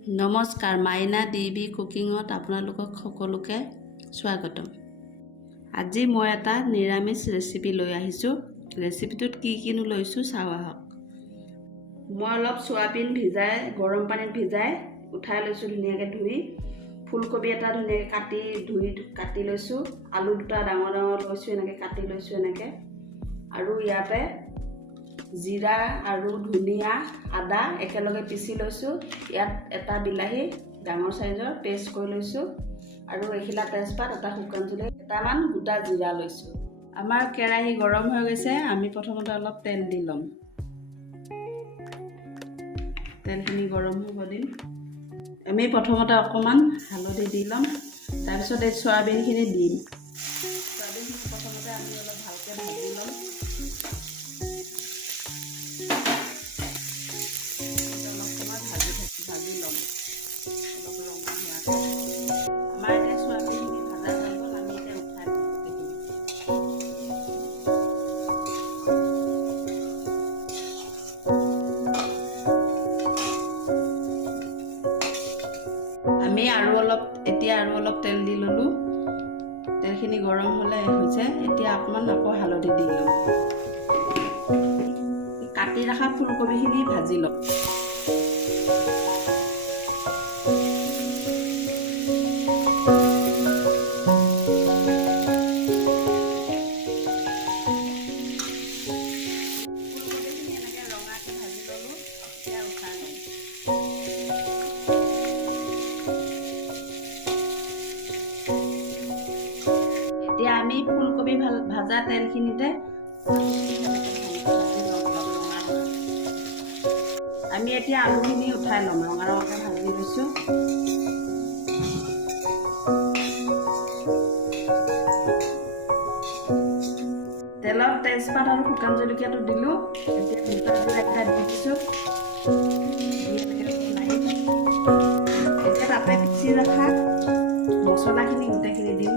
নমস্কাৰ, মাইনা দেৱী কুকিঙত আপোনালোকক সকলোকে স্বাগতম। আজি মই এটা নিৰামিষ ৰেচিপি লৈ আহিছোঁ। ৰেচিপিটোত কিনো লৈছোঁ চাওঁ আহক। মই অলপ চয়াবিন ভিজাই গৰম পানীত ভিজাই উঠাই লৈছোঁ ধুনীয়াকৈ ধুই। ফুলকবি এটা ধুনীয়াকৈ কাটি লৈছোঁ। আলু দুটা ডাঙৰ ডাঙৰ লৈছোঁ, এনেকৈ কাটি লৈছোঁ এনেকৈ। আৰু ইয়াতে জিৰা আৰু ধনিয়া আদা একেলগে পিচি লৈছোঁ। ইয়াত এটা বিলাহী ডাঙৰ সাইজৰ পেষ্ট কৰি লৈছোঁ আৰু এখিলা তেজপাত, এটা শুকান জলকীয়া, কেইটামান গোটা জিৰা লৈছোঁ। আমাৰ কেৰাহী গৰম হৈ গৈছে। আমি প্ৰথমতে অলপ তেল দি ল'ম। তেলখিনি গৰম হ'ব দিম। আমি প্ৰথমতে অকণমান হালধি দি ল'ম, তাৰপিছত এই চয়াবিনখিনি দিম। চয়াবিনখিনি প্ৰথমতে আমি অলপ ভালকৈ ভাজি ল'ম। ভাজি ল'ম অলপ ৰঙা হোৱাকৈ। আমাৰ এতিয়া চয়াবিনখিনি ভাজা হৈ গ'ল। আমি এতিয়া উঠাই ল'ম গোটেইখিনি। আমি এতিয়া আৰু অলপ তেল দি ল'লোঁ। তেলখিনি গৰম হ'লে হৈছে। এতিয়া অকণমান আকৌ হালধি দি ল'ম। কাটি ৰখা ফুলকবিখিনি ভাজি ল'ম। এতিয়া আমি ফুলকবি ভাজা তেলখিনিতে আমি এতিয়া আলুখিনি উঠাই ল'ম। ৰঙা ৰঙাকৈ ভাজি লৈছোঁ। তেলত তেজপাত আৰু শুকান জলকীয়াটো দিলোঁ। এতিয়া গোটা জিৰা এটা দি দিছোঁ। এতিয়া তাতে পিচি ৰখা মছলাখিনি গোটেইখিনি দিম।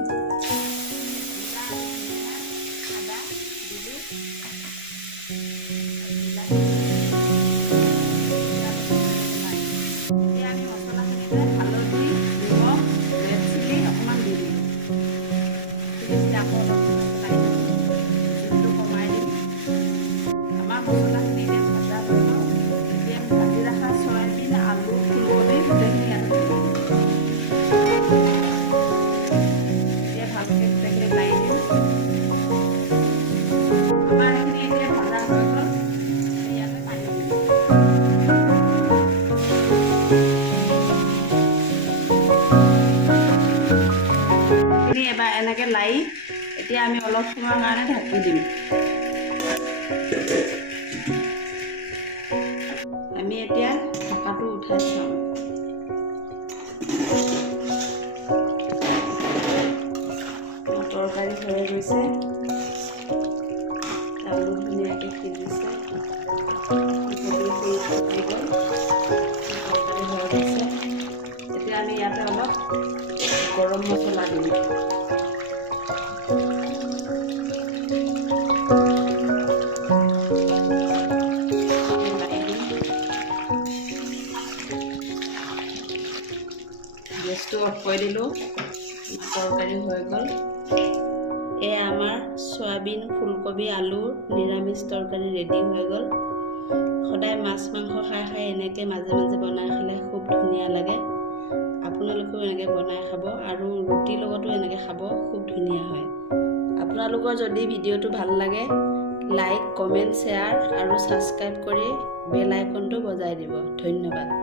এবাৰ এনেকৈ লাই এতিয়া আমি অলপ সময়ৰ কাৰণে ঢাকি দিম। আমি এতিয়া ঢাকাটো উঠাই চাওঁ। তৰকাৰী হৈ গৈছে। আলু ধুনীয়াকৈ সিজিছে। এতিয়া আমি ইয়াতে অলপ গৰম মছলা দিম। গেছটো অফ কৰি দিলোঁ। তৰকাৰী হৈ গ'ল। এয়া আমাৰ চয়াবিন ফুলকবি আলুৰ নিৰামিষ তৰকাৰী ৰেডি হৈ গ'ল। সদায় মাছ মাংস খাই এনেকৈ মাজে মাজে বনাই খালে খুব ধুনীয়া লাগে। আপোনালোকেও এনেকৈ বনাই খাব আৰু ৰুটিৰ লগতো এনেকৈ খাব, খুব ধুনীয়া হয়। আপোনালোকৰ যদি ভিডিঅ'টো ভাল লাগে, লাইক, কমেণ্ট, শ্বেয়াৰ আৰু ছাবস্ক্ৰাইব কৰি বেল আইকনটো বজাই দিব। ধন্যবাদ।